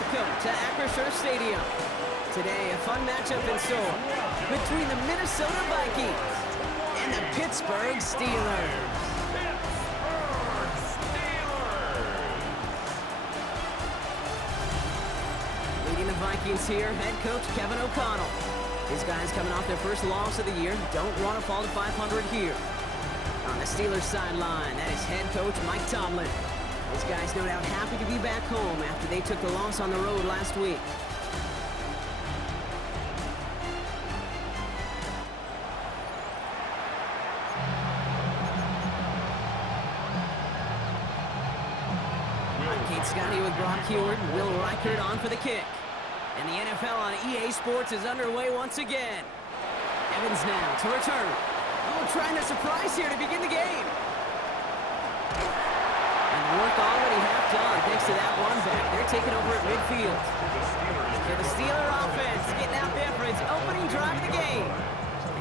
Welcome to Acrisure Stadium. Today, a fun matchup in store between the Minnesota Vikings and the Pittsburgh Steelers. Leading the Vikings here, head coach Kevin O'Connell. His guys coming off their first loss of the year, don't want to fall to 500 here. On the Steelers sideline, that is head coach Mike Tomlin. Those guys no doubt happy to be back home after they took the loss on the road last week. Kate Scotty with Brock Heward and Will Reichert on for the kick. And the NFL on EA Sports is underway once again. Evans now to return. Oh, trying to surprise here to begin the game. Work already half done thanks to that one back. They're taking over at midfield. So the Steeler offense getting out there for its opening drive of the game.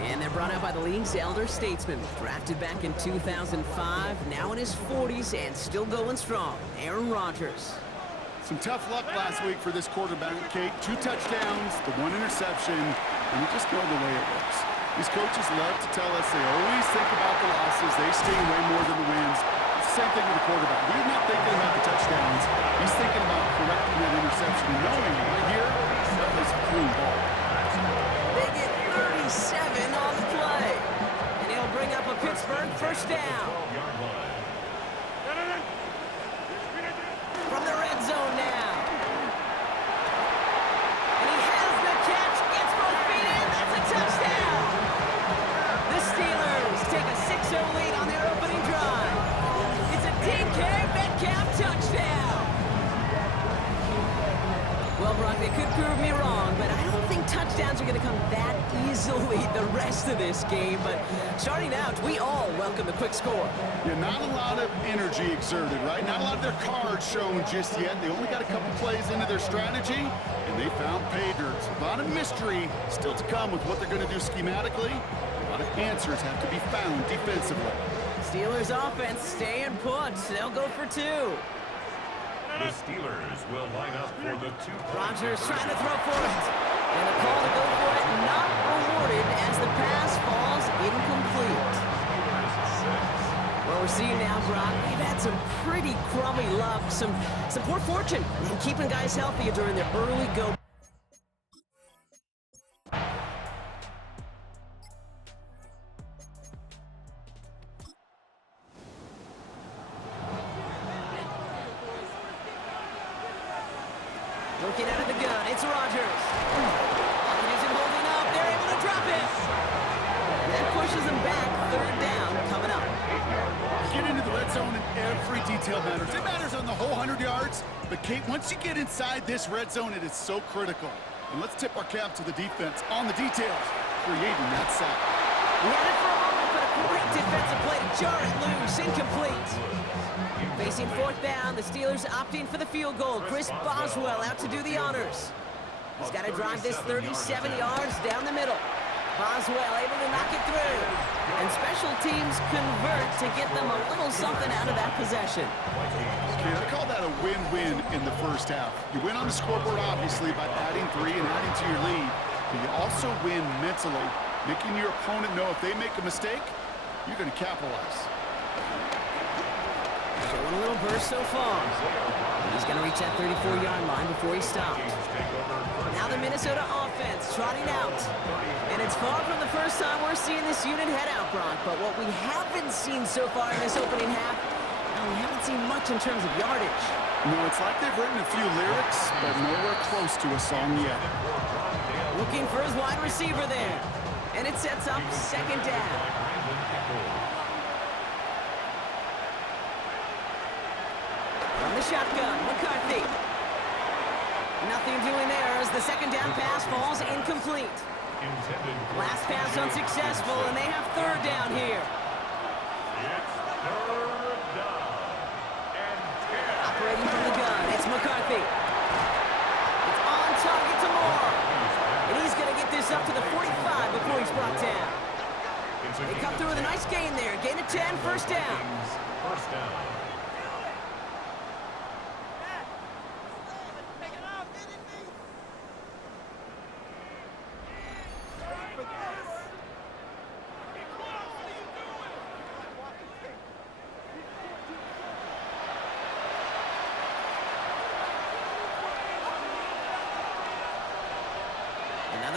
And they're brought out by the league's elder statesman. Drafted back in 2005, now in his 40s and still going strong. Aaron Rodgers. Some tough luck last week for this quarterback, Kate. 2 touchdowns, the 1 interception, and we just know the way it works. These coaches love to tell us they always think about the losses. They sting way more than the wins. Same thing with the quarterback. He's not thinking about the touchdowns. He's thinking about correcting that interception and knowing right here that was a clean ball. They get 37 on the play. And he'll bring up a Pittsburgh first down. From the red zone now. And he has the catch. Gets both feet in. That's a touchdown. The Steelers take a 6-0 lead on their opening drive. DK Metcalf touchdown! Well, Brock, they could prove me wrong, but I don't think touchdowns are going to come that easily the rest of this game. But starting out, we all welcome the quick score. Yeah, not a lot of energy exerted, right? Not a lot of their cards shown just yet. They only got a couple plays into their strategy, and they found pay dirt. A lot of mystery still to come with what they're going to do schematically. A lot of answers have to be found defensively. Steelers offense staying put. They'll go for 2. The Steelers will line up for the 2. Rodgers trying to throw for it. And a call to go for it not awarded as the pass falls incomplete. Well, we're seeing now, Brock, we've had some pretty crummy luck, some poor fortune in keeping guys healthy during their early go. Looking out of the gun, it's Rodgers. Hawkins isn't holding up. They're able to drop it. And that pushes them back. 3rd down coming up. Get into the red zone and every detail matters. It matters on the whole 100 yards. But, Kate, once you get inside this red zone, it is so critical. And let's tip our cap to the defense on the details, creating that sack. We had it for a moment, but a great defensive play to jar it loose. Incomplete. Facing 4th down, the Steelers opting for the field goal. Chris Boswell out to do the honors. He's got to drive this 37 yards down the middle. Boswell able to knock it through. And special teams convert to get them a little something out of that possession. Okay, I call that a win-win in the first half. You win on the scoreboard, obviously, by adding 3 and adding to your lead. But you also win mentally, making your opponent know if they make a mistake, you're going to capitalize. Showing a little burst so far. He's going to reach that 34-yard line before he stopped. Now the Minnesota offense trotting out. And it's far from the first time we're seeing this unit head out, Brock. But what we haven't seen so far in this opening half, we haven't seen much in terms of yardage. No, it's like they've written a few lyrics, but nowhere close to a song yet. Looking for his wide receiver there. And it sets up 2nd down. From the shotgun, McCarthy. Nothing doing there as the 2nd down pass falls incomplete. Last pass unsuccessful, and they have 3rd down here. It's 3rd down and 10. Operating from the gun, it's McCarthy. It's on target to Moore. And he's going to get this up to the 45 before he's brought down. They come through with a nice gain there. Gain of 10, 1st down. First down.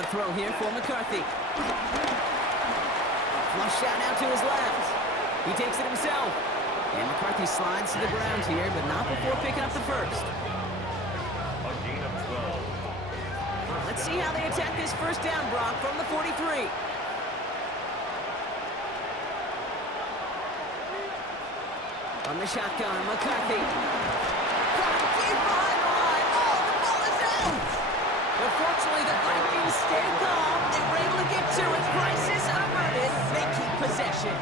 Another throw here for McCarthy. Flush shot out to his left. He takes it himself. And McCarthy slides to the ground here, but not before picking up the first. A gain of 12. Let's see how they attack this first down, Brock, from the 43. From the shotgun, McCarthy. Deep behind the line. Oh, the ball is out! But fortunately, the Vikings stay calm. They were able to get to it. Crisis averted. They keep possession.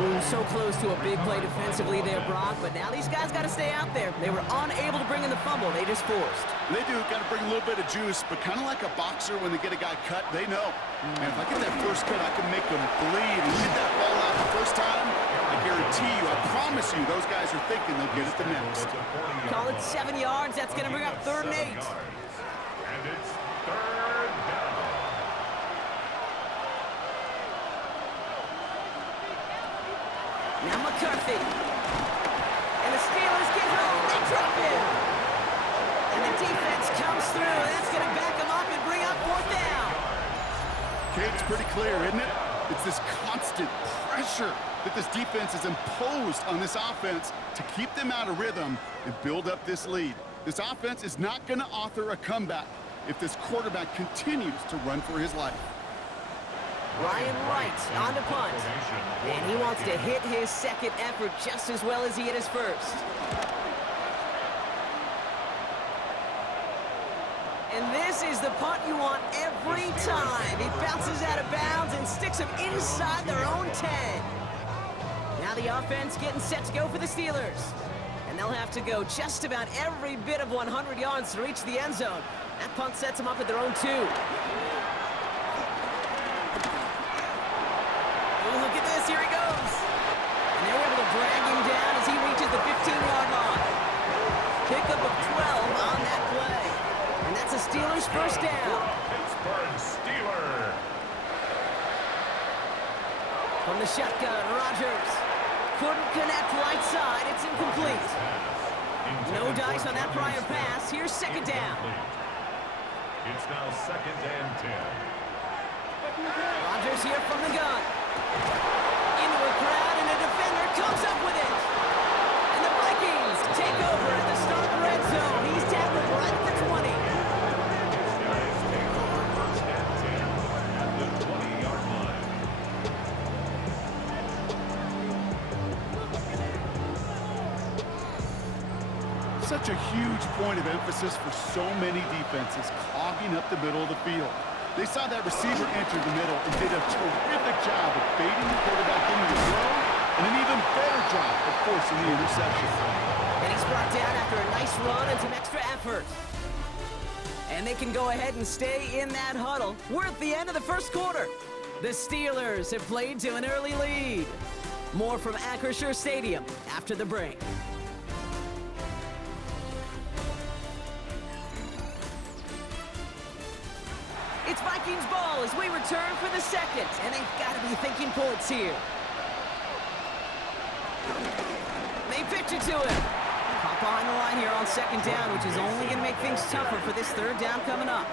Ooh, so close to a big play defensively there, Brock. But now these guys got to stay out there. They were unable to bring in the fumble. They just forced. They do. Got to bring a little bit of juice, but kind of like a boxer when they get a guy cut, they know. And if I get that first cut, I can make them bleed. And get that ball out the first time, I guarantee you, I promise you, those guys are thinking they'll get it the next. Call it 7 yards. That's going to bring up 3rd and 8. And it's 3rd down. Now McCarthy. And the Steelers get home. They drop him. And the defense comes through. And that's going to back them up and bring up 4th down. Okay, it's pretty clear, isn't it? It's this constant pressure that this defense has imposed on this offense to keep them out of rhythm and build up this lead. This offense is not going to author a comeback if this quarterback continues to run for his life. Ryan Wright on the punt. And he wants to hit his second effort just as well as he hit his first. And this is the punt you want every time. It bounces out of bounds and sticks them inside their own 10. Now the offense getting set to go for the Steelers. And they'll have to go just about every bit of 100 yards to reach the end zone. That punt sets them up at their own 2. Look at this, here he goes. And they were able to drag him down as he reaches the 15-yard line. Pickup of 12 on that play. And that's a Steelers first down. Pittsburgh Steelers. From the shotgun, Rodgers. Couldn't connect right side, it's incomplete. No dice on that prior pass, here's 2nd down. It's now 2nd and 10. Rodgers here from the gun. Into a crowd, and a defender comes up with it. And the Vikings take over at the start of the red zone. He's tackled right at the 20. Guys take over 1st and 10 at the 20-yard line. Such a huge point of emphasis for so many defenses, clogging up the middle of the field. They saw that receiver enter the middle and did a terrific job of baiting the quarterback into the throw, and an even better job of forcing the interception. And he's brought down after a nice run and some extra effort. And they can go ahead and stay in that huddle. We're at the end of the first quarter. The Steelers have played to an early lead. More from Acrisure Stadium after the break. It's Vikings ball as we return for the second, and they've got to be thinking points here. They pitch it to him. Pop behind the line here on 2nd down, which is only going to make things tougher for this 3rd down coming up.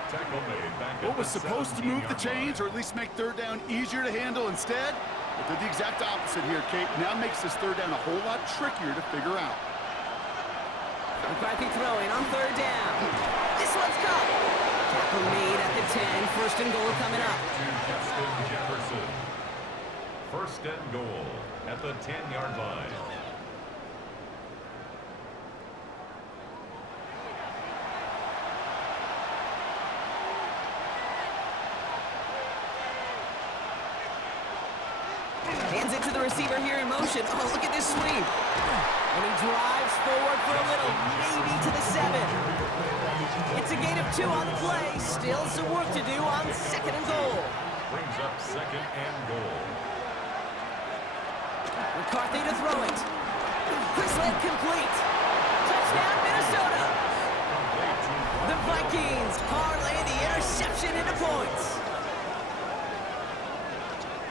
What was supposed to move the chains, or at least make 3rd down easier to handle instead? But they're the exact opposite here, Kate. Now makes this 3rd down a whole lot trickier to figure out. McCarthy throwing on 3rd down. This one's caught. Tackle made at the 10. 1st and goal coming up. Justin Jefferson. 1st and goal at the 10-yard line. Hands it to the receiver here in motion. Oh, look at this sweep. And he drives forward for a little, maybe to the 7. It's a gain of 2 on the play. Still some work to do on 2nd and goal. Brings up 2nd and goal. McCarthy to throw it. Quick slant complete. Touchdown, Minnesota. The Vikings parlay the interception into points.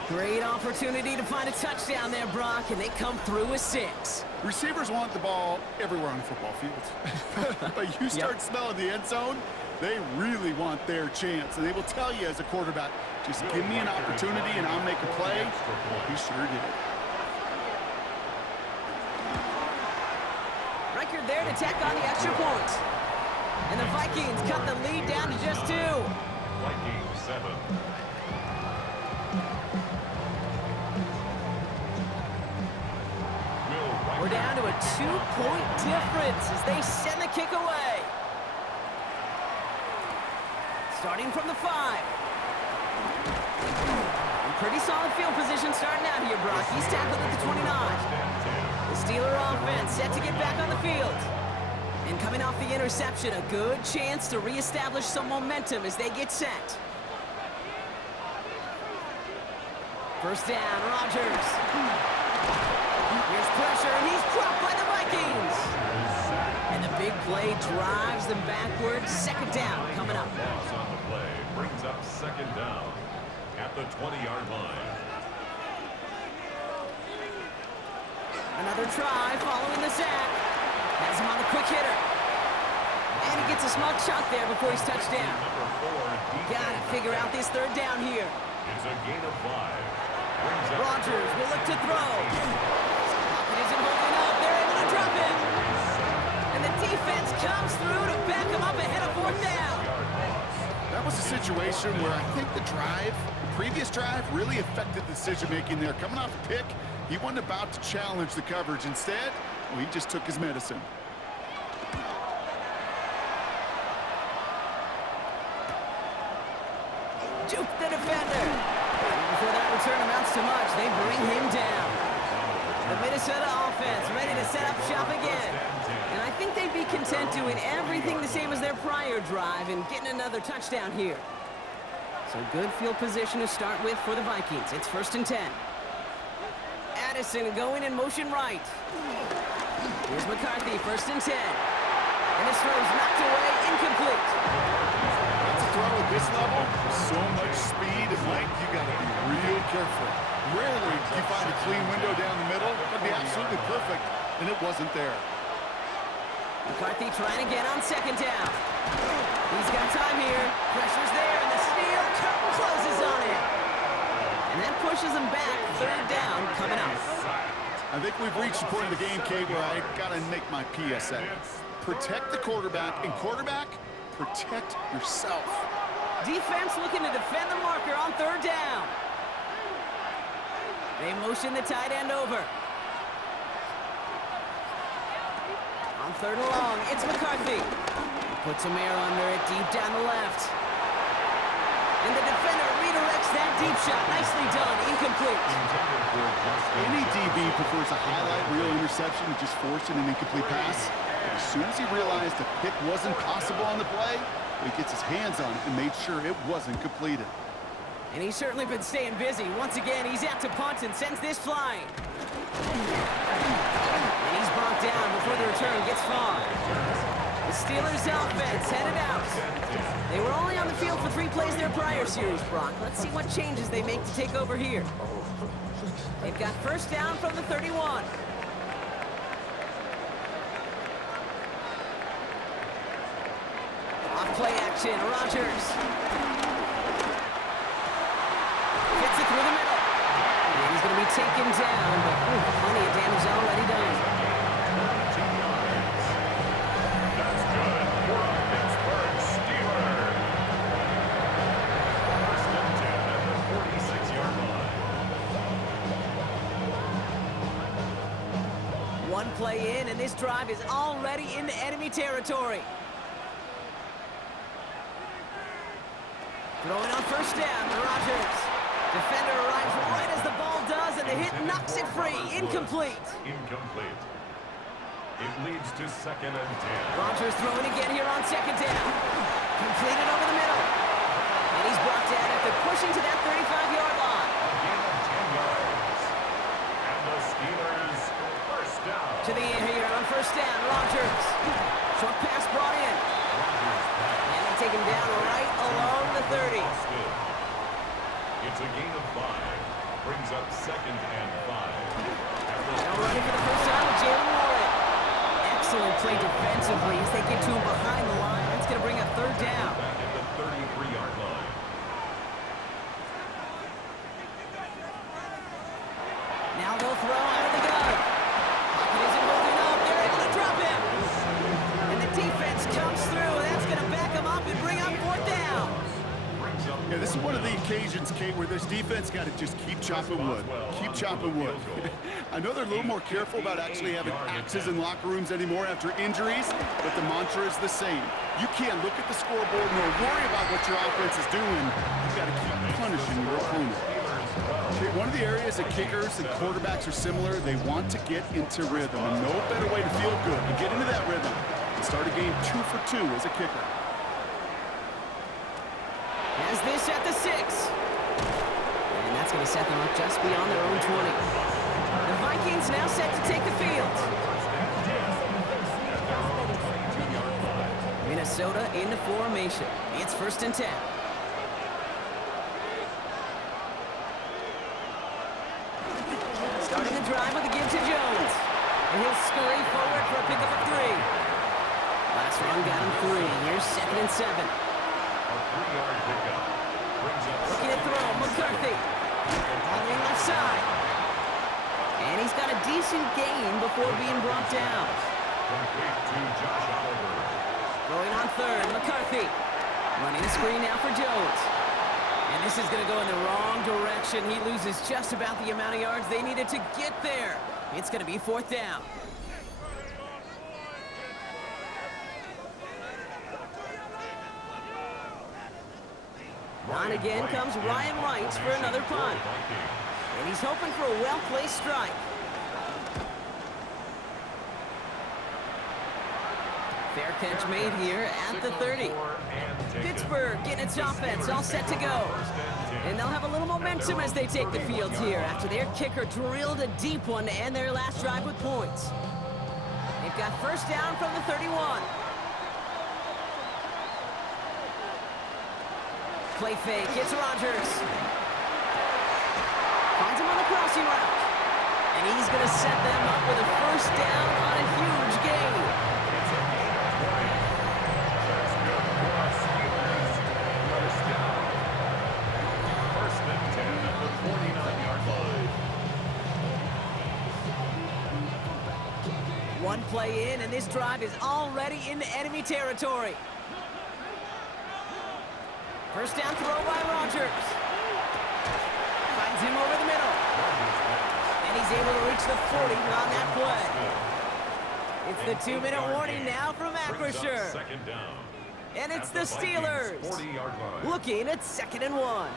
Great opportunity to find a touchdown there, Brock, and they come through with 6. Receivers want the ball everywhere on the football field. But you start smelling the end zone, they really want their chance. And they will tell you as a quarterback, just give me an opportunity and I'll make a play. He sure did. Record there to tack on the extra point. And the Vikings cut the lead down to just 2. Vikings 7. We're down to a 2-point difference as they send the kick away. Starting from the 5. And pretty solid field position starting out here, Brock. He's tackled at the 29. The Steeler offense set to get back on the field. And coming off the interception, a good chance to reestablish some momentum as they get set. First down, Rodgers. Here's pressure, and he's dropped by the Vikings. And the big play drives them backwards. Second down coming up. Loss on the play brings up second down at the 20-yard line. Another try following the sack. Has him on the quick hitter. And he gets a small chunk there before he's touched down. Gotta figure out this third down here. It's a gain of 5. Rodgers will look to throw. Pocket isn't holding up. They're able to drop him. And the defense comes through to back him up ahead of fourth down. That was a situation where I think the previous drive, really affected the decision-making there. Coming off a pick, he wasn't about to challenge the coverage. Instead, well, he just took his medicine. Juke the defender. Before that return amounts to much, they bring him down. The Minnesota offense ready to set up shop again. And I think they'd be content doing everything the same as their prior drive and getting another touchdown here. So good field position to start with for the Vikings. It's 1st and 10. Addison going in motion right. Here's McCarthy, 1st and 10. And this throw's knocked away, incomplete. That's a throw at this level. So much speed and length, you got to be real careful. Rarely do you find a clean window down the middle. That'd be absolutely perfect, and it wasn't there. McCarthy trying again on second down. He's got time here. Pressure's there, and the steel curtain closes on him. And that pushes him back. Third down coming up. I think we've reached the point of the game, Kate, where I got to make my PSA. Protect the quarterback, and quarterback, protect yourself. Defense looking to defend the marker on third down. They motion the tight end over. On third and long, it's McCarthy. Puts some air under it, deep down the left. And the defender redirects that deep shot. Nicely done, incomplete. Any DB prefers a highlight reel interception to just forcing an incomplete pass. But as soon as he realized the pick wasn't possible on the play, he gets his hands on it and made sure it wasn't completed. And he's certainly been staying busy. Once again, he's out to punt and sends this flying. And he's brought down before the return gets far. The Steelers' offense headed out. They were only on the field for 3 plays their prior series, Brock. Let's see what changes they make to take over here. They've got first down from the 31. Off play action, Rodgers. Gets it through the middle. And he's going to be taken down, but plenty of damage already done. That's good for a Pittsburgh Steeler. First and 10 at the 46-yard line. One play in, and this drive is already into enemy territory. Throwing on first down, Rodgers. Defender arrives right as the ball does, and the hit knocks it free. Incomplete. Incomplete. It leads to second and 10. Rodgers throwing again here on second down. Completed over the middle. And he's brought down after pushing to that 35-yard line. A gain of 10 yards. And the Steelers first down. To the air here on first down, Rodgers. Short pass brought in. And they take him down right along the 30. It's a gain of 5. Brings up 2nd and 5. Now running for the first time with Jalen Warren. Excellent play defensively as they get to him behind the line. That's going to bring up 3rd down. Back at the 33-yard line. Now they'll throw out of the gun. Pocket isn't holding up. They're able to drop him. And the defense comes through. That's going to back him up and bring up 4th down. Yeah, this is one of the occasions, Kate, where this defense got to just keep chopping wood. Keep chopping wood. I know they're a little more careful about actually having axes in locker rooms anymore after injuries, but the mantra is the same. You can't look at the scoreboard nor worry about what your offense is doing. You've got to keep punishing your opponent. Okay, one of the areas that kickers and quarterbacks are similar, they want to get into rhythm, and no better way to feel good to get into that rhythm and start a game 2 for 2 as a kicker. Has this at the 6. And that's going to set them up just beyond their own 20. The Vikings now set to take the field. Minnesota into formation. It's 1st and 10. Starting the drive with a give to Jones. And he'll scurry forward for a pickup of 3. Last run got him 3. Here's 2nd and 7. A 3-yard pickup. Brings up Looking to throw, McCarthy. On the left side. And he's got a decent gain before being brought down. complete to Josh Oliver. Going on 3rd, McCarthy. Running a screen now for Jones. And this is going to go in the wrong direction. He loses just about the amount of yards they needed to get there. It's going to be 4th down. On again comes Ryan Wright for another punt. And he's hoping for a well-placed strike. Fair catch made here at the 30. Pittsburgh getting its offense all set to go. And they'll have a little momentum as they take the field here after their kicker drilled a deep one to end their last drive with points. They've got 1st down from the 31. Play fake, it's Rodgers. Finds him on the crossing route. And he's going to set them up with a 1st down on a huge gain. It's a gain of 20. That's good for us, Steelers. 1st down. 1st and 10 at the 49-yard line. One play in, and this drive is already into enemy territory. 1st down throw by Rodgers. Finds him over the middle. And he's able to reach the 40 on that play. It's the 2-minute warning now from Acrisure. 2nd down. And it's At the Vikings' Steelers 40-yard line. looking at 2nd and 1.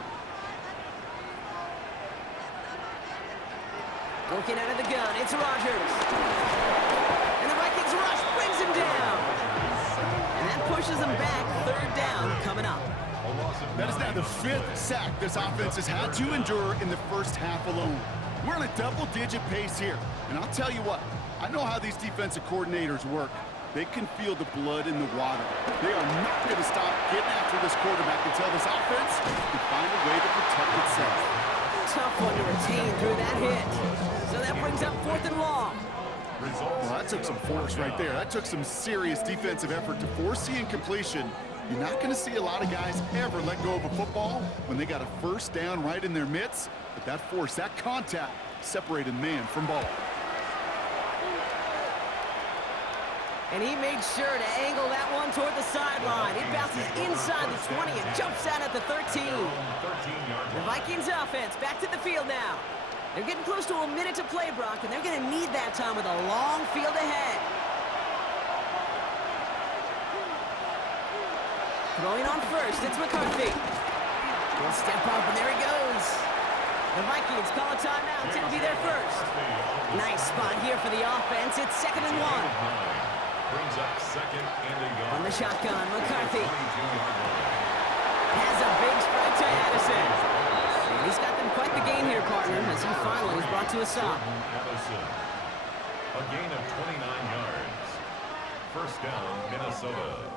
Looking out of the gun, it's Rodgers. And the Vikings rush brings him down. And that pushes them back. 3rd down coming up. That is now the 5th sack this offense has had to endure in the first half alone. We're on a double-digit pace here. And I'll tell you what, I know how these defensive coordinators work. They can feel the blood in the water. They are not going to stop getting after this quarterback until this offense can find a way to protect itself. Tough one to retain through that hit. So that brings up 4th and long. Well, that took some force right there. That took some serious defensive effort to force the incompletion. You're not going to see a lot of guys ever let go of a football when they got a 1st down right in their midst. But that force, that contact, separated man from ball. And he made sure to angle that one toward the sideline. It bounces inside the 20 and jumps out at the 13. The Vikings offense back to the field now. They're getting close to a minute to play, Brock, and they're going to need that time with a long field ahead. Throwing on 1st, it's McCarthy. He'll step up, and there he goes. The Vikings call a timeout. It'll be their 1st. Nice spot here for the offense. It's 2nd and 1. Brings up 2nd and a yard. On the shotgun, McCarthy has a big strike to Addison. And he's got them quite the gain here, partner, as he finally is brought to a stop. A gain of 29 yards. 1st down, Minnesota.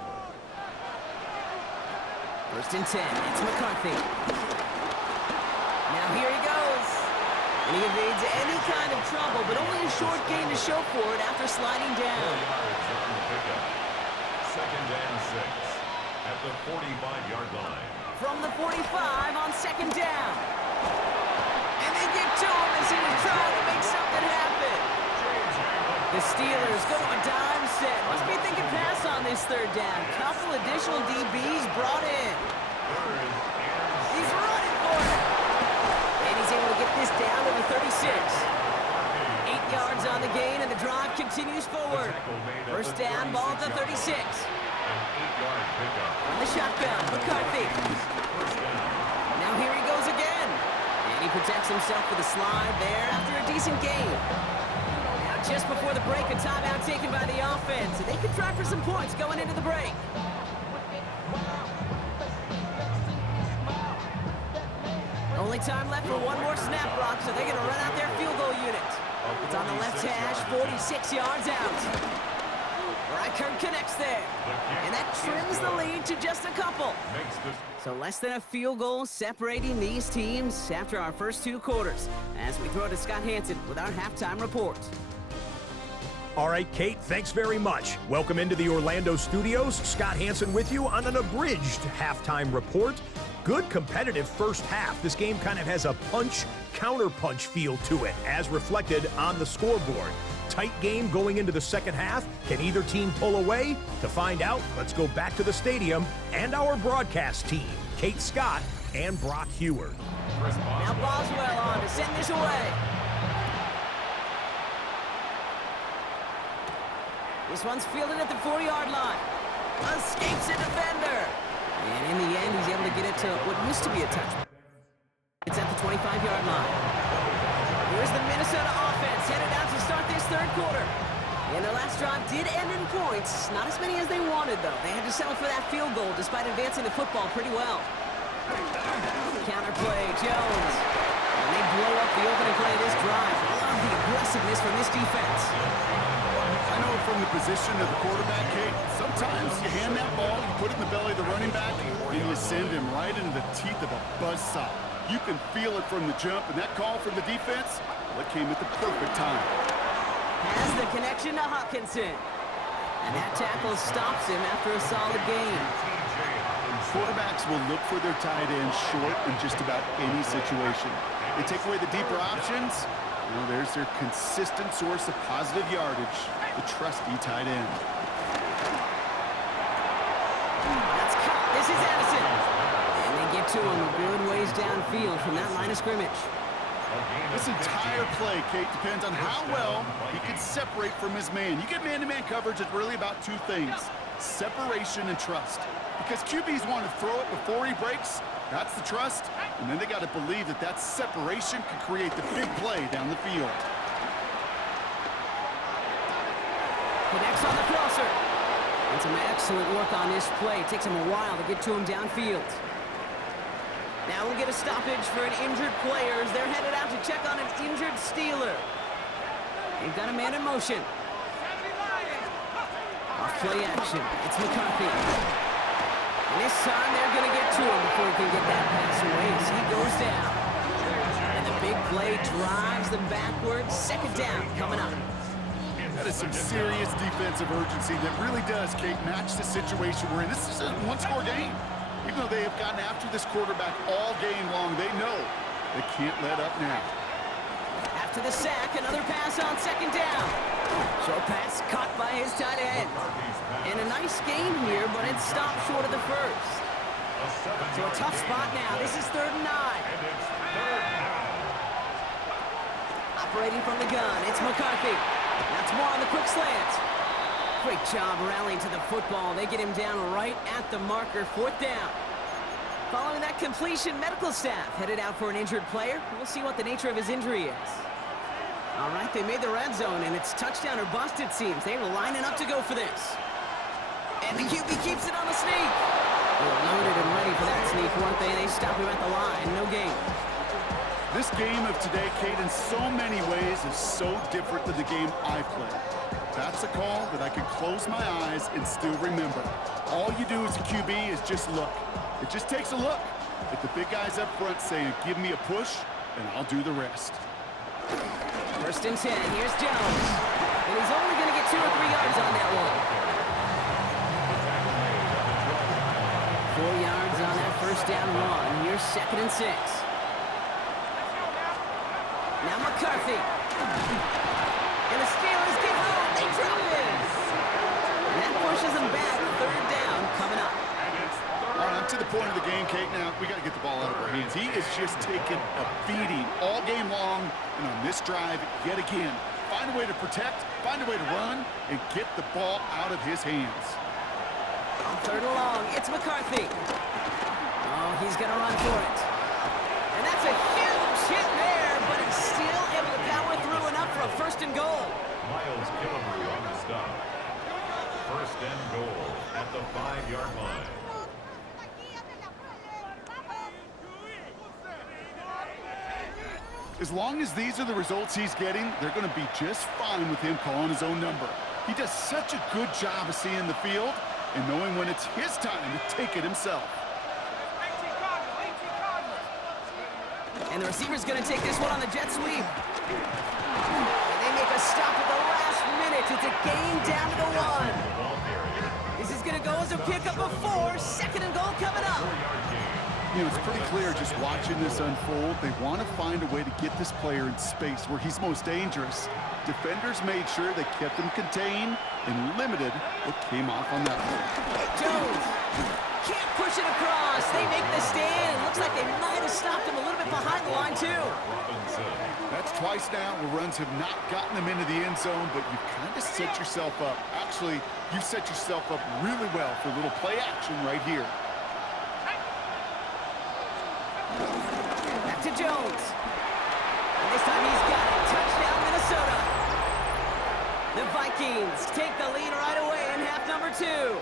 1st and 10, it's McCarthy. Now here he goes. And he evades any kind of trouble, but only a short gain to show for it after sliding down. 2nd and 6 at the 45-yard line. From the 45 on 2nd down. And they get to him as he was trying to make something happen. The Steelers go to a dime set. Must be thinking pass on this 3rd down. Couple additional DBs brought in. He's running for it. And he's able to get this down to the 36. 8 yards on the gain, and the drive continues forward. 1st down, ball at the 36. On the shotgun, McCarthy. Now here he goes again. And he protects himself with a slide there after a decent gain. Now just before the break, a timeout taken by the offense. And they could try for some points going into the break. Only time left for one more snap block, so they're going to run out their field goal unit. It's on the left hash, 46 yards out. Reichert connects there. And that trims the lead to just a couple. So less than a field goal separating these teams after our first 2 quarters. As we throw to Scott Hansen with our halftime report. All right, Kate, thanks very much. Welcome into the Orlando studios. Scott Hansen with you on an abridged halftime report. Good competitive first half. This game kind of has a punch-counter-punch feel to it, as reflected on the scoreboard. Tight game going into the second half. Can either team pull away? To find out, let's go back to the stadium and our broadcast team, Kate Scott and Brock Heward. Now Boswell on to send this away. This one's fielded at the 4-yard line. Escapes a defender. And in the end, he's able to get it to what used to be a touchdown. It's at the 25-yard line. Here's the Minnesota offense headed out to start this 3rd quarter. And their last drive did end in points. Not as many as they wanted, though. They had to settle for that field goal despite advancing the football pretty well. Counter play, Jones. And they blow up the opening play of this drive. Love the aggressiveness from this defense. I know from the position of the quarterback, Kate, sometimes you hand that ball, you put it in the belly of the running back, and you send him right into the teeth of a buzzsaw. You can feel it from the jump, and that call from the defense, well, it came at the perfect time. Has the connection to Hawkinson. And that tackle stops him after a solid gain. Quarterbacks will look for their tight end short in just about any situation. They take away the deeper options. Well, there's their consistent source of positive yardage, the trusty tight end. That's caught. This is Addison. And they get to him a good ways downfield from that line of scrimmage. This entire play, Kate, depends on how well he can separate from his man. You get man-to-man coverage, it's really about 2 things, separation and trust. Because QBs want to throw it before he breaks, that's the trust, and then they got to believe that that separation can create the big play down the field. Connects on the crosser. And some excellent work on this play. It takes him a while to get to him downfield. Now we'll get a stoppage for an injured player as they're headed out to check on an injured Steeler. They've got a man in motion. Off play action. It's McCarthy. And this time they're going to get to him before he can get that pass away as he goes down. And the big play drives them backwards. 2nd down coming up. That is some serious defensive urgency that really does, Kate, match the situation we're in. This is a 1-score game. Even though they have gotten after this quarterback all game long, they know they can't let up now. After the sack, another pass on 2nd down. Short pass caught by his tight end. And a nice game here, but it stopped short of the first. So a tough spot now. This is 3rd and 9. Operating from the gun, it's McCarthy. That's more on the quick slant. Great job rallying to the football. They get him down right at the marker, 4th down. Following that completion, medical staff headed out for an injured player. We'll see what the nature of his injury is. All right, they made the red zone, and it's touchdown or bust, it seems. They were lining up to go for this. And the QB keeps it on the sneak. They were loaded and ready for that sneak, weren't they? They stopped him at the line. No gain. This game of today, Kate, in so many ways is so different than the game I played. That's a call that I can close my eyes and still remember. All you do as a QB is just look. It just takes a look at the big guys up front saying, give me a push, and I'll do the rest. First and 10. Here's Jones. And he's only going to get 2 or 3 yards on that one. 4 yards on that first down run. Here's second and 6. Now McCarthy. And the Steelers get home. They drop it. And that pushes them back. Third down coming up. All right, I'm to the point of the game, Kate. Now, we got to get the ball out of our hands. He is just taking a beating all game long. And on this drive, yet again, find a way to protect, find a way to run, and get the ball out of his hands. On third and long, it's McCarthy. Oh, he's going to run for it. And that's a huge hit there, but he's still able to power through enough for a first and goal. Miles Killebrew on the stop. First and goal at the 5-yard line. As long as these are the results he's getting, they're going to be just fine with him calling his own number. He does such a good job of seeing the field and knowing when it's his time to take it himself. And the receiver's going to take this one on the jet sweep. And they make a stop at the last minute. It's a gain down to the 1. This is going to go as a pickup of 4. Second and goal coming up. You know, it's pretty clear just watching this unfold. They want to find a way to get this player in space where he's most dangerous. Defenders made sure they kept him contained and limited what came off on that one. Jones can't push it across. They make the stand. Looks like they might have stopped him a little bit behind the line, too. That's twice now where runs have not gotten them into the end zone, but you kind of set yourself up. Actually, you set yourself up really well for a little play action right here. Back to Jones. And this time he's got it. Touchdown, Minnesota. The Vikings take the lead right away in half number 2.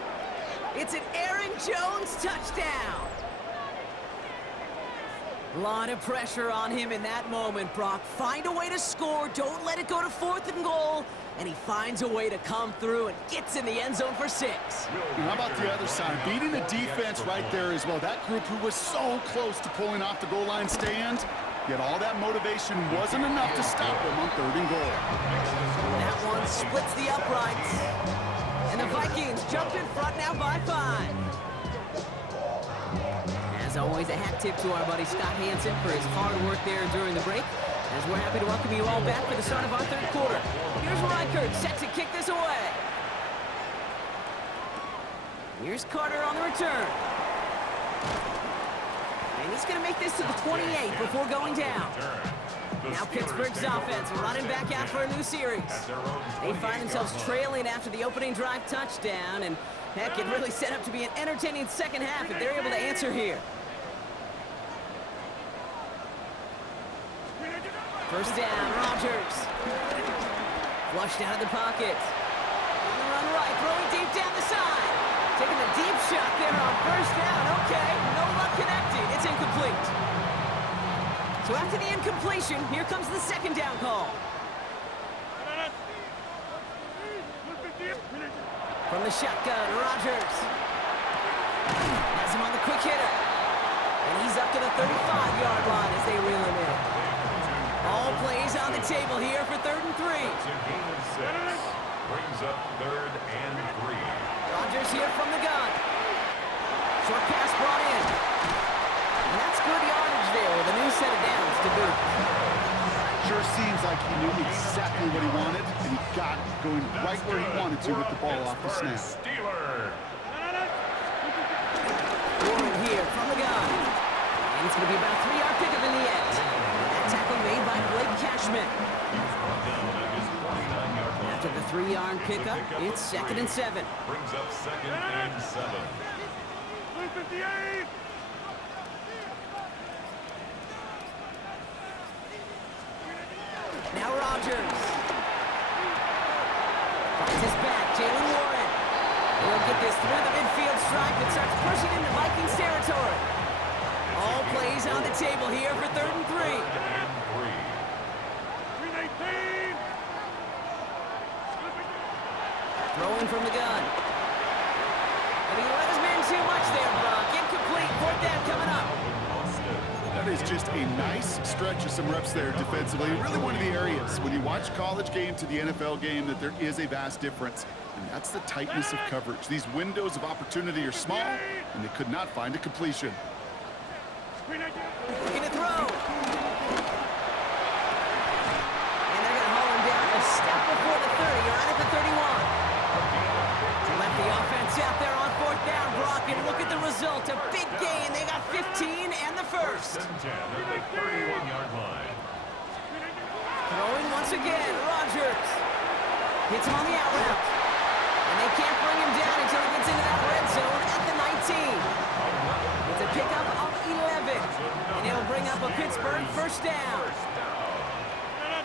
It's an Aaron Jones touchdown. A lot of pressure on him in that moment, Brock. Find a way to score. Don't let it go to 4th and goal. And he finds a way to come through and gets in the end zone for 6. How about the other side? Beating the defense right there as well. That group who was so close to pulling off the goal line stand, yet all that motivation wasn't enough to stop them on 3rd and goal. That one splits the uprights. And the Vikings jump in front now by 5. As always, a hat tip to our buddy Scott Hansen for his hard work there during the break, as we're happy to welcome you all back for the start of our 3rd quarter. Here's Reichert set to kick this away. Here's Carter on the return. And he's going to make this to the 28 before going down. Now Pittsburgh's offense running back out for a new series. They find themselves trailing after the opening drive touchdown, and heck, it really set up to be an entertaining second half if they're able to answer here. First down, Rodgers. Flushed out of the pocket. On the run right, throwing deep down the side. Taking a deep shot there on first down. Okay, no luck connecting. It's incomplete. So after the incompletion, here comes the second down call. From the shotgun, Rodgers. Has him on the quick hitter. And he's up to the 35-yard line as they reel him in. All plays on the table here for 3rd and 3. It's a gain of 6. Brings up 3rd and 3. Rodgers here from the gun. Short pass brought in. And that's good yardage there with a new set of downs to boot. Sure seems like he knew exactly what he wanted, and he got it, going right where he wanted to with the ball off the snap. Steeler. Warren here from the gun. And it's going to be about a 3-yard pickup in the end. That tackle made by Blake Cashman. After the 3-yard pickup, it's 2nd and 7. Brings up 2nd and 7. Now Rodgers. Finds his back, Jalen Warren. And he'll get this through the midfield stripe and starts pushing into Vikings territory. All plays on the table here for 3rd and 3. Throwing from the gun. And he let his man too much there, Brock. Incomplete. 4th down coming up. That is just a nice stretch of some reps there defensively. Really one of the areas when you watch college game to the NFL game that there is a vast difference. And that's the tightness of coverage. These windows of opportunity are small, and they could not find a completion. Looking to throw. And they're going to haul him down a step before the 30, right at the 31. Left the offense out there on 4th down, Brock, and look at the result. A big gain. They got 15 and the first. 10 at the 31-yard line. Throwing once again, Rodgers. Hits him on the out route. And they can't bring him down until he gets into that red zone at the 19. It's a pickup of 11. And he'll bring up a Pittsburgh first down.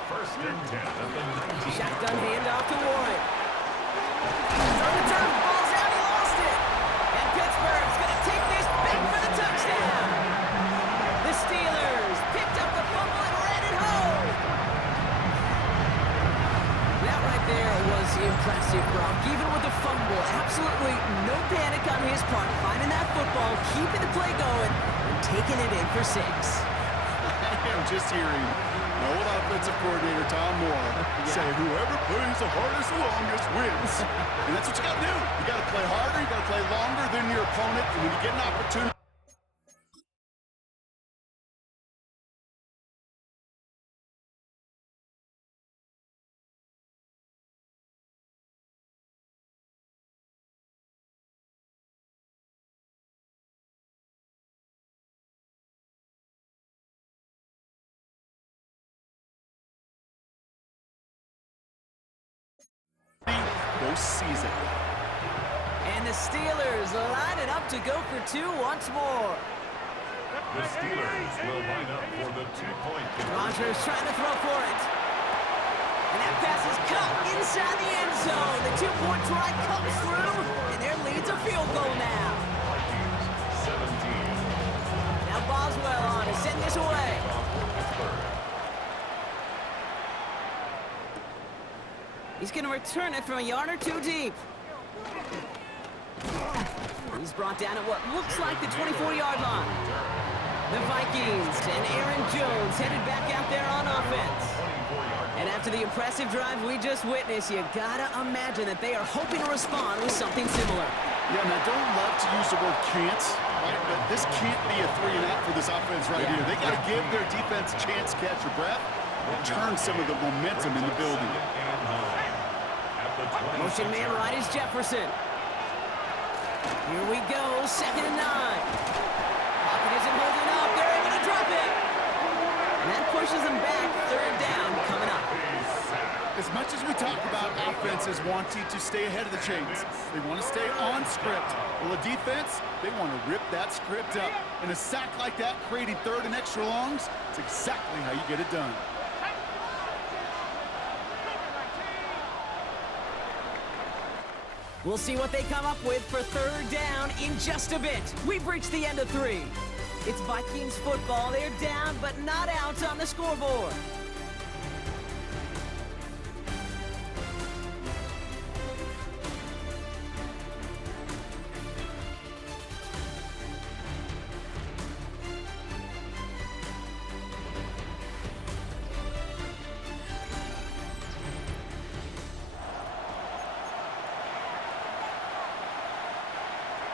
First and 10 at the 19. Shotgun handoff to Warren. From the turf, ball's out, he lost it. And Pittsburgh's going to take this big for the touchdown. The Steelers picked up the fumble and ran it home. That right there was impressive, Brock. Even with the fumble, absolutely no panic on his part. Finding that football, keeping the play going, and taking it in for 6. I am just hearing old offensive coordinator Tom Moore say whoever plays the hardest the longest wins. And that's what you got to do. You got to play harder, you got to play longer than your opponent, and when you get an opportunity. Postseason. And the Steelers line it up to go for 2 once more. The Steelers will line up for the 2-point conversion. Rodgers trying to throw for it. And that pass is caught inside the end zone. The 2-point try comes through, and their lead's a field goal now. Vikings 17. Now Boswell on to send this away. He's going to return it from a yard or 2 deep. He's brought down at what looks like the 24-yard line. The Vikings and Aaron Jones headed back out there on offense. And after the impressive drive we just witnessed, you gotta imagine that they are hoping to respond with something similar. Yeah, and I don't love to use the word can't, right? But this can't be a 3-and-out for this offense right here. They got to give their defense a chance to catch their breath and turn some of the momentum in the building. Motion man right is Jefferson. Here we go, 2nd and 9. Pocket isn't holding up. They're able to drop it. And that pushes them back. 3rd down coming up. As much as we talk about offenses wanting to stay ahead of the chains, they want to stay on script. Well, the defense, they want to rip that script up. And a sack like that, creating 3rd and extra longs, it's exactly how you get it done. We'll see what they come up with for 3rd down in just a bit. We've reached the end of 3. It's Vikings football. They're down, but not out on the scoreboard.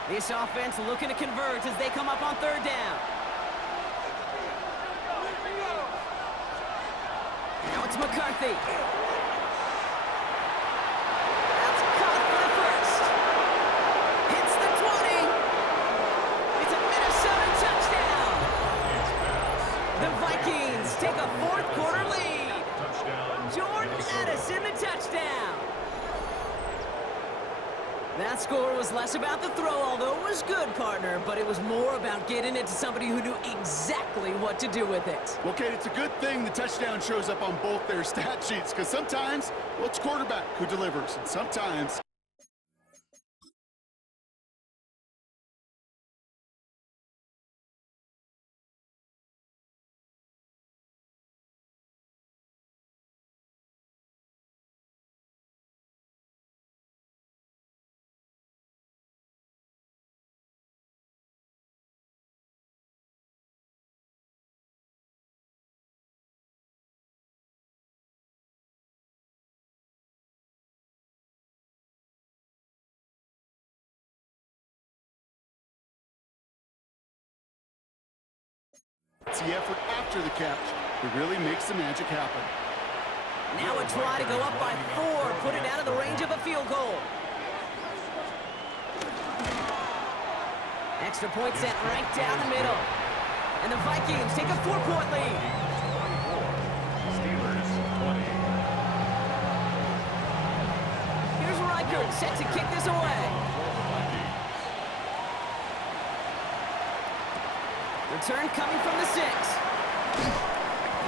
This offense looking to convert as they come up on 3rd down. Now it's McCarthy. That's caught for the first. Hits the 20. It's a Minnesota touchdown. The Vikings take a 4th quarter lead. Jordan Addison the touchdown. That score was less about the throw, although it was good, partner, but it was more about getting it to somebody who knew exactly what to do with it. Well, Kate, it's a good thing the touchdown shows up on both their stat sheets, because sometimes, well, it's quarterback who delivers, and sometimes It's the effort after the catch that really makes the magic happen. Now a try to go up by 4, put it out of the range of a field goal. Extra point sent right down the middle. And the Vikings take a 4-point lead. Steelers 20. Here's Reichert set to kick this away. Return coming from the 6.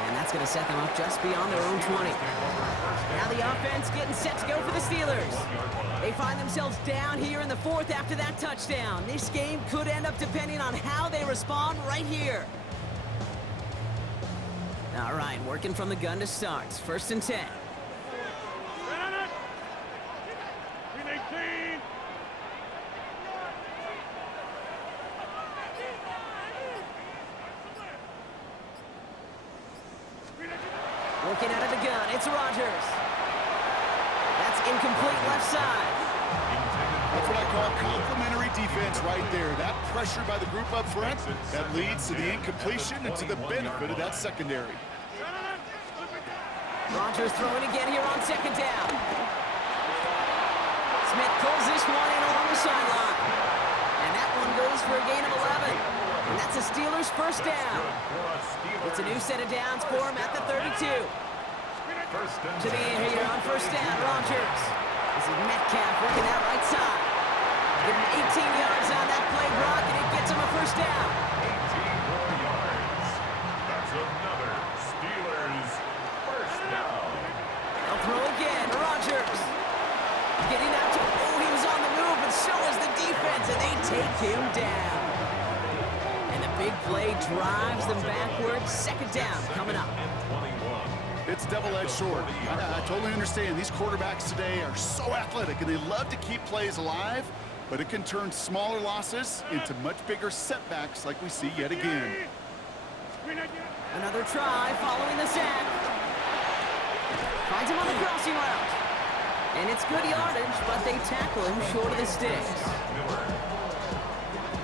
And that's going to set them up just beyond their own 20. Now the offense getting set to go for the Steelers. They find themselves down here in the 4th after that touchdown. This game could end up depending on how they respond right here. All right, working from the gun to start. 1st and 10. Working out of the gun, it's Rodgers. That's incomplete left side. That's what I call complimentary defense right there. That pressure by the group up front, that leads to the incompletion and to the benefit of that secondary. Rodgers throwing again here on 2nd down. Smith pulls this one in along the sideline. And that one goes for a gain of 11. And that's the Steelers' 1st down. It's a new set of downs for him at the 32. To the air here on 1st down, Rodgers. This is Metcalf working that right side. Give him 18 yards on that play, Brock, and it gets him a 1st down. 18 more yards. That's another Steelers 1st down. They'll throw again, Rodgers. Getting out to, oh, he was on the move, but so is the defense, and they take him down. And the big play drives them backwards. 2nd down coming up. It's double-edged sword. I totally understand. These quarterbacks today are so athletic, and they love to keep plays alive, but it can turn smaller losses into much bigger setbacks like we see yet again. Another try following the sack. Finds him on the crossing route. And it's good yardage, but they tackle him short of the sticks.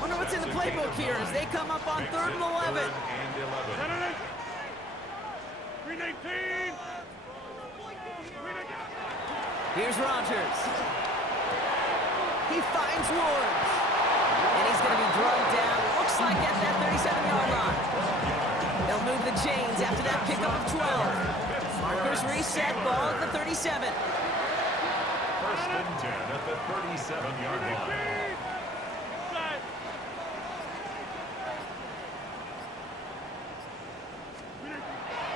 Wonder what's in the playbook here as they come up on 3rd and 11. Here's Rodgers. He finds Woods. And he's going to be drugged down, looks like at that 37-yard line. They'll move the chains after that pickup of 12. Markers reset, ball at the 37. 1st and 10 at the 37-yard line.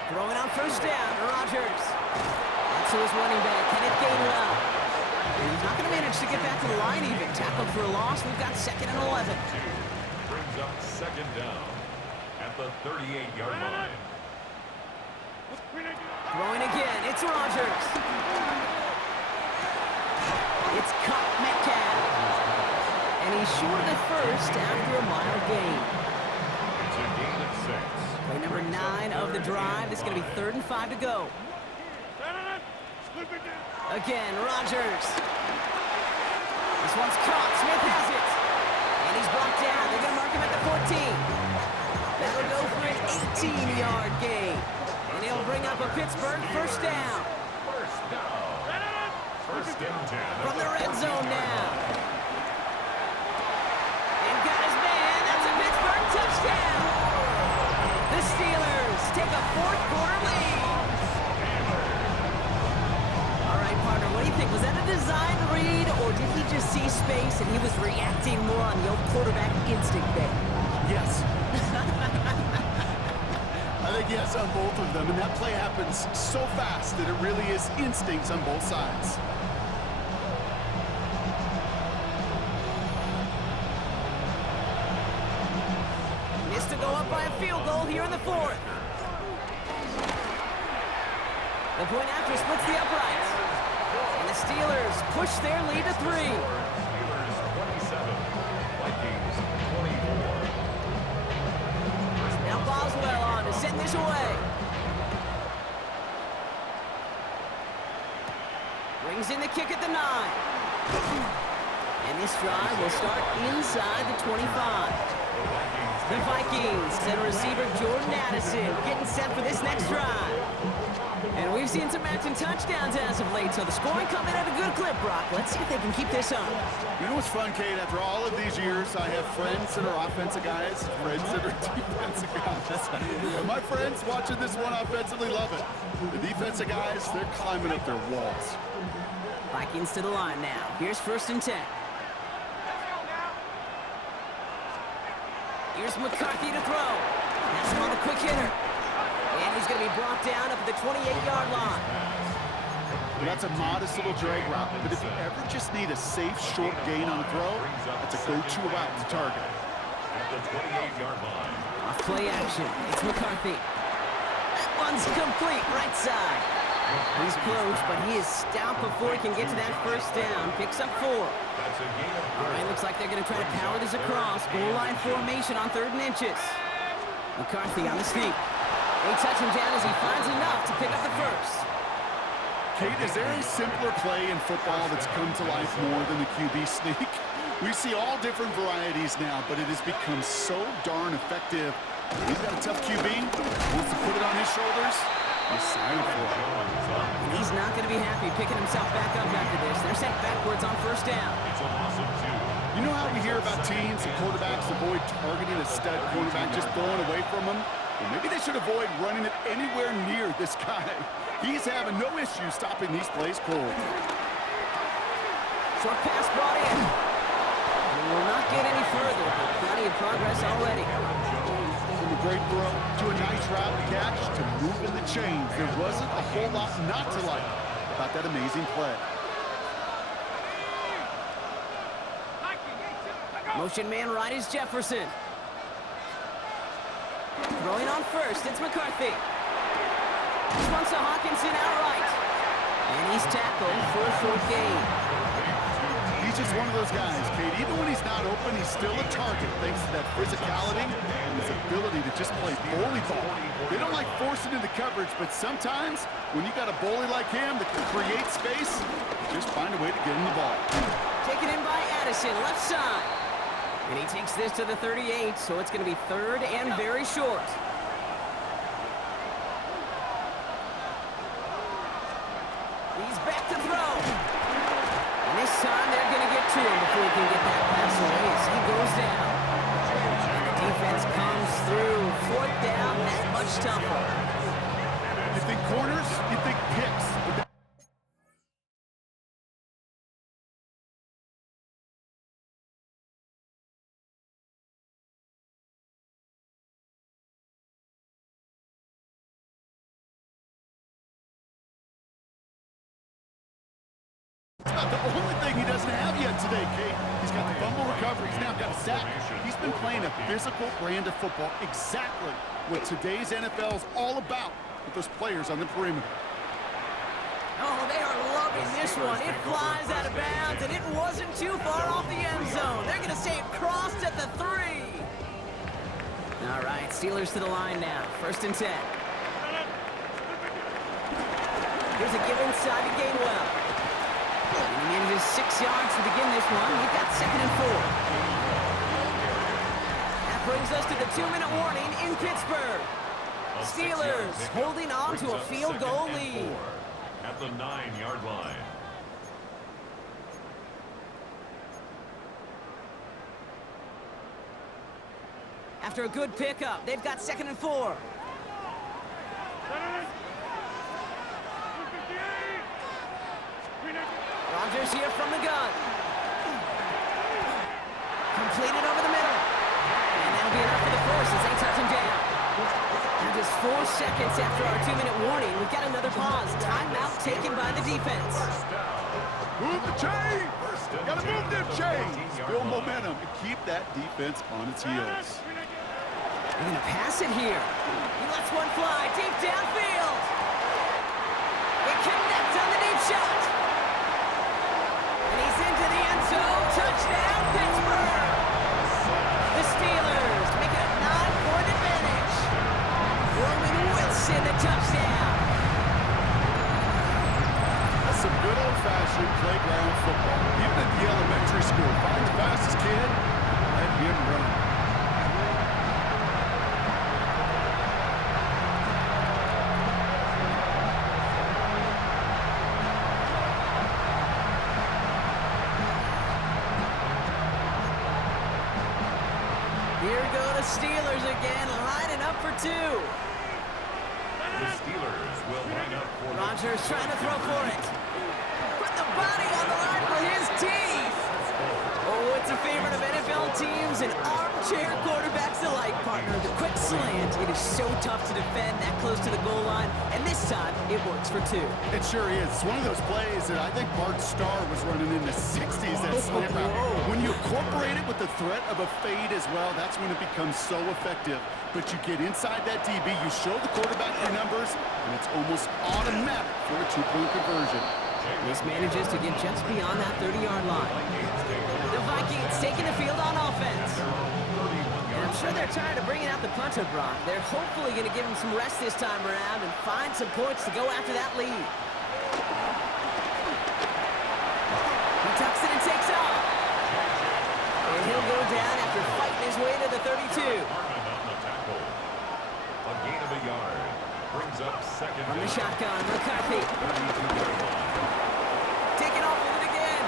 Throwing on 1st down, Rodgers. That's to his running back, Kenneth Gainwell. And he's not going to manage to get back to the line even. Tackled for a loss. We've got 2nd and 11. Brings up 2nd down at the 38-yard line. Throwing again, it's Rodgers. It's cut Metcalf. And he's short of the 1st after a mild gain. It's a gain of 6. Play number 9 of the drive. It's going to be 3rd and 5 to go. Again, Rodgers. This one's caught. Smith has it. And he's brought down. They're going to mark him at the 14. That'll go for an 18-yard gain. And he'll bring up a Pittsburgh 1st down. 1st down. 1st and 10. From the red zone now. And got his man. That's a Pittsburgh touchdown. The Steelers take a 4th quarter lead. All right, partner, what do you think? Was that a design read, or did he just see space and he was reacting more on the old quarterback instinct there? Yes. I think yes on both of them, and that play happens so fast that it really is instincts on both sides. Missed to go up by a field goal here in the 4th. The point after splits the uprights. And the Steelers push their lead to 3. Steelers 27. Vikings 24. Now Boswell on to send this away. Brings in the kick at the 9. And this drive will start inside the 25. The Vikings The Vikings center receiver Jordan Addison getting set for this next drive. And we've seen some matching touchdowns as of late, so the scoring coming at a good clip, Brock. Let's see if they can keep this up. You know what's fun, Kate? After all of these years, I have friends that are offensive guys, friends that are defensive guys. And my friends watching this one offensively love it. The defensive guys, they're climbing up their walls. Vikings to the line now. Here's 1st and 10. Here's McCarthy to throw. That's him on the quick hitter. And he's going to be brought down up at the 28-yard line. Well, that's a modest little drag route, but if you ever just need a safe, short gain on a throw, that's a go-to route to target. At the 28-yard line. Off play action. It's McCarthy. That one's complete, right side. He's close, but he is stout before he can get to that 1st down. Picks up 4. That's a gain of 4. All right, looks like they're going to try to power this across. Goal line formation on 3rd and inches. McCarthy on the sneak. They touch him down as he finds enough to pick up the 1st. Kate, is there a simpler play in football that's come to life more than the QB sneak? We see all different varieties now, but it has become so darn effective. We've got a tough QB, wants to put it on his shoulders. He's signing for it. And he's not going to be happy picking himself back up after this. They're sent backwards on 1st down. It's a loss of 2. You know how we hear about teams and quarterbacks avoid targeting a stud quarterback, just throwing away from him? Well, maybe they should avoid running it anywhere near this guy. He's having no issue stopping these plays cold. Short pass brought in. And will not get any further, but plenty of progress already. From a great throw to a nice route catch to moving the chains. There wasn't a whole lot not to like about that amazing play. Motion man right is Jefferson. Throwing on 1st, it's McCarthy. This one's to Hawkinson outright. And he's tackled for a short gain. He's just one of those guys, Kate. Even when he's not open, he's still a target thanks to that physicality and his ability to just play bully ball. They don't like forcing into coverage, but sometimes when you got a bully like him that can create space, just find a way to get him the ball. Taken in by Addison, left side. And he takes this to the 38, so it's going to be 3rd and very short. He's back to throw. And this time they're going to get to him before he can get that pass away as he goes down. And the defense comes through. 4th down, that much tougher. You think corners, you think picks. But that's not the only thing he doesn't have yet today, Kate. He's got the fumble recovery. He's now got a sack. He's been playing a physical brand of football, exactly what today's NFL is all about with those players on the perimeter. Oh, they are loving this one. It flies out of bounds, and it wasn't too far off the end zone. They're going to say it crossed at the 3. All right, Steelers to the line now. 1st and 10. Here's a give inside to Gainwell. And he manages 6 yards to begin this one. We've got 2nd and 4. That brings us to the 2-minute warning in Pittsburgh. Steelers holding on to a field goal lead. At the 9-yard line. After a good pickup, they've got 2nd and 4. Rodgers here from the gun. Completed over the middle. And that'll be enough for the first as they touch him down. Now just 4 seconds after our 2-minute warning, we've got another pause. Timeout taken by the defense. Move the chain! Gotta move them chains! Build momentum and keep that defense on its heels. They're gonna pass it here. He lets one fly deep downfield. It connects on the deep shot. And he's into the end zone. Touchdown, Pittsburgh! The Steelers make it a 9-point advantage. Roman Wilson, the touchdown. That's some good old-fashioned playground football. Even at the elementary school, find the fastest kid, let him run. Here go the Steelers again, lining up for two. The Steelers will line up for Rodgers trying to throw for it. Put the body on the line for his team. Oh, it's a favorite of NFL teams and armchair quarterbacks alike, partner. The quick slant. It is so tough to defend that close to the goal line, and this time it works for two. It sure is. It's one of those plays that I think Bart Starr was running in the 60s, that slant route. When you incorporate it with the threat of a fade as well, that's when it becomes so effective. But you get inside that DB, you show the quarterback your numbers, and it's almost automatic for a two-point conversion. This manages to get just beyond that 30-yard line. The Vikings taking the field on offense. And I'm sure they're tired of bringing out the punter, Brock. They're hopefully going to give him some rest this time around and find some points to go after that lead. He tucks it and takes off. And he'll go down after fighting his way to the 32. a gain of a yard. Brings up second. From the shotgun, McCarthy. Taking off with it again.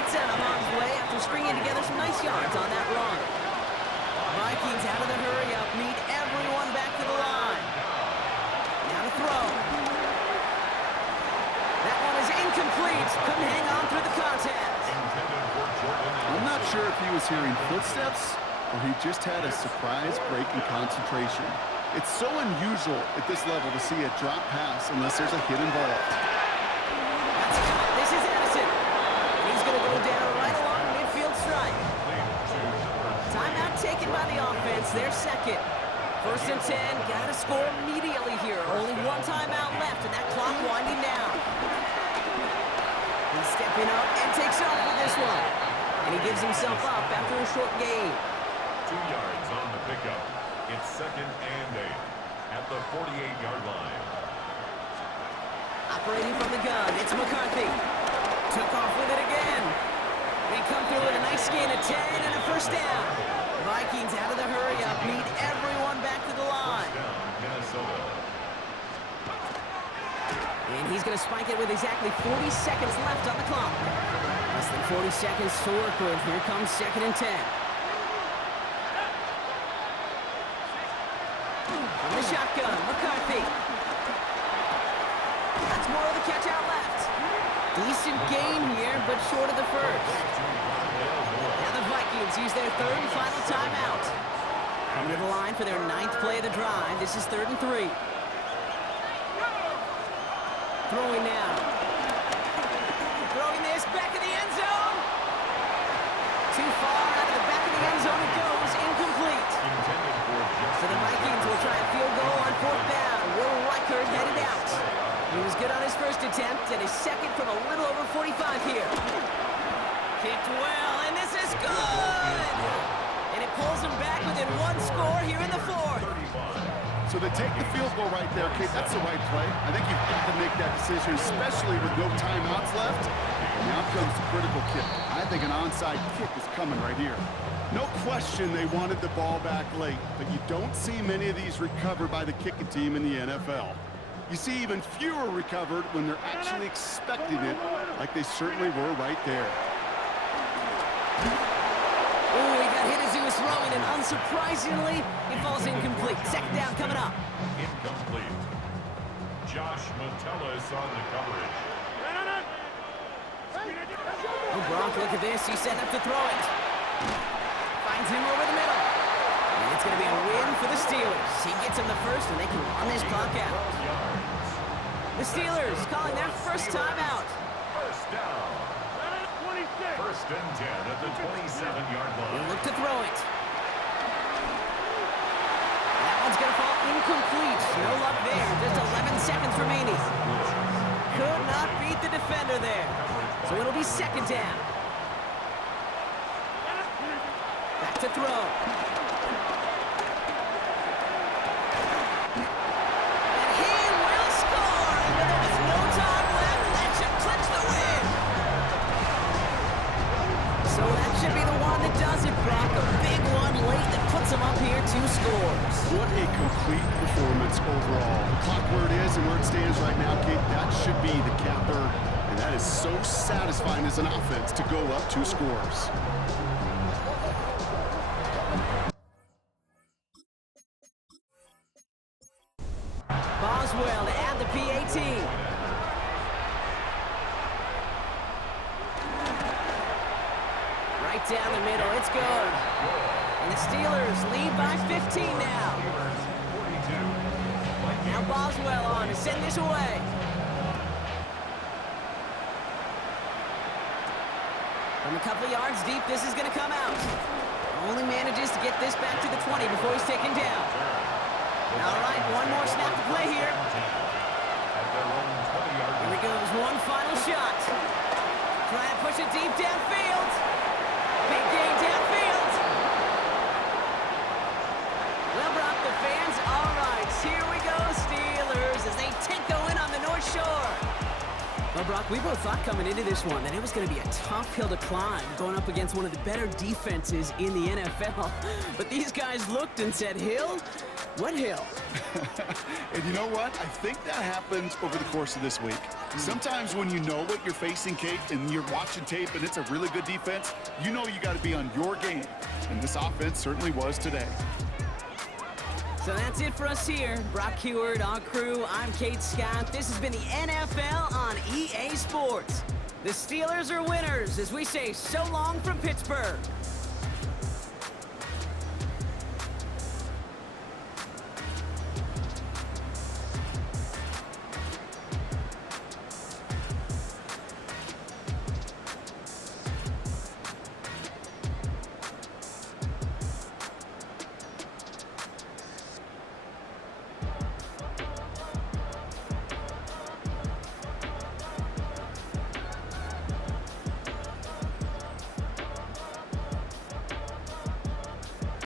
It's out of harm's way after stringing together some nice yards on that run. Vikings out of the hurry-up, need everyone back to the line. Now to throw. That one is incomplete. Couldn't hang on through the contest. I'm not sure if he was hearing footsteps or he just had a surprise break in concentration. It's so unusual at this level to see a drop pass unless there's a hit involved. That's caught. This is Addison. He's going to go down right along the midfield stripe. Timeout taken by the offense. Their second. First and 10. Got to score immediately here. Only one timeout left, and that clock winding down. He's stepping up and takes off with this one. And he gives himself up after a short gain. 2 yards on the pickup. It's second and 8 at the 48-yard line. Operating from the gun, it's McCarthy. Took off with it again. They come through with a nice gain of 10 and a first down. Vikings out of the hurry-up, need everyone back to the line. Minnesota. And he's going to spike it with exactly 40 seconds left on the clock. Less than 40 seconds to work with. Here comes second and 10. From the shotgun, McCarthy. That's more of the catch out left. Decent gain here, but short of the first. Now the Vikings use their third and final timeout. Coming to the line for their 9th play of the drive. This is 3rd and 3. Throwing now. Throwing this back in the end zone. Too far out of the back of the end zone it goes. Incomplete. So the Vikings will try a field goal on 4th down. Will Reichert headed out. He was good on his first attempt and his second from a little over 45 here. Kicked well, and this is good! And it pulls him back within one score here in the 4th. So they take the field goal right there, Kate. That's the right play. I think you've got to make that decision, especially with no timeouts left. And now comes the critical kick. I think an onside kick is coming right here. No question they wanted the ball back late, but you don't see many of these recovered by the kicking team in the NFL. You see even fewer recovered when they're actually expecting it, like they certainly were right there. Oh, he got hit as he was throwing, and unsurprisingly, it falls incomplete. Second down coming up. Incomplete. Josh Metellus on the coverage. Oh, Brock, look at this. He's setting up to throw it. Finds him over the middle. And it's going to be a win for the Steelers. He gets him the first, and they can run this clock out. The Steelers calling their first timeout. First down. First and 10 at the 27-yard line. He'll look to throw it. That one's going to fall incomplete. No luck there. Just 11 seconds remaining. Could not beat the defender there. So it'll be second down. Back to throw. And he will score. And there's no time left. That should clinch the win. So that should be the one that does it, Brock. A big one late that puts him up here 2 scores. What a complete performance overall. The clock where it is and where it stands right now, Kate, that should be the capper. And that is so satisfying as an offense to go up 2 scores. Boswell to add the PAT. Right down the middle, it's good. And the Steelers lead by 15 now. Now Boswell on to send this away. From a couple yards deep, this is going to come out. Only manages to get this back to the 20 before he's taken down. All right, one more snap to play here. Here he goes, one final shot. Trying to push it deep downfield. Big gain downfield. Well, Brock, the fans, all right, here we go, Steelers, as they take the win on the North Shore. Well, Brock, we both thought coming into this one that it was going to be a tough hill to climb, going up against one of the better defenses in the NFL. But these guys looked and said, Hill? What hill? And you know what? I think that happens over the course of this week. Sometimes when you know what you're facing, Kate, and you're watching tape and it's a really good defense, you know you got to be on your game. And this offense certainly was today. So that's it for us here. Brock Heward, our crew, I'm Kate Scott. This has been the NFL on EA Sports. The Steelers are winners as we say so long from Pittsburgh.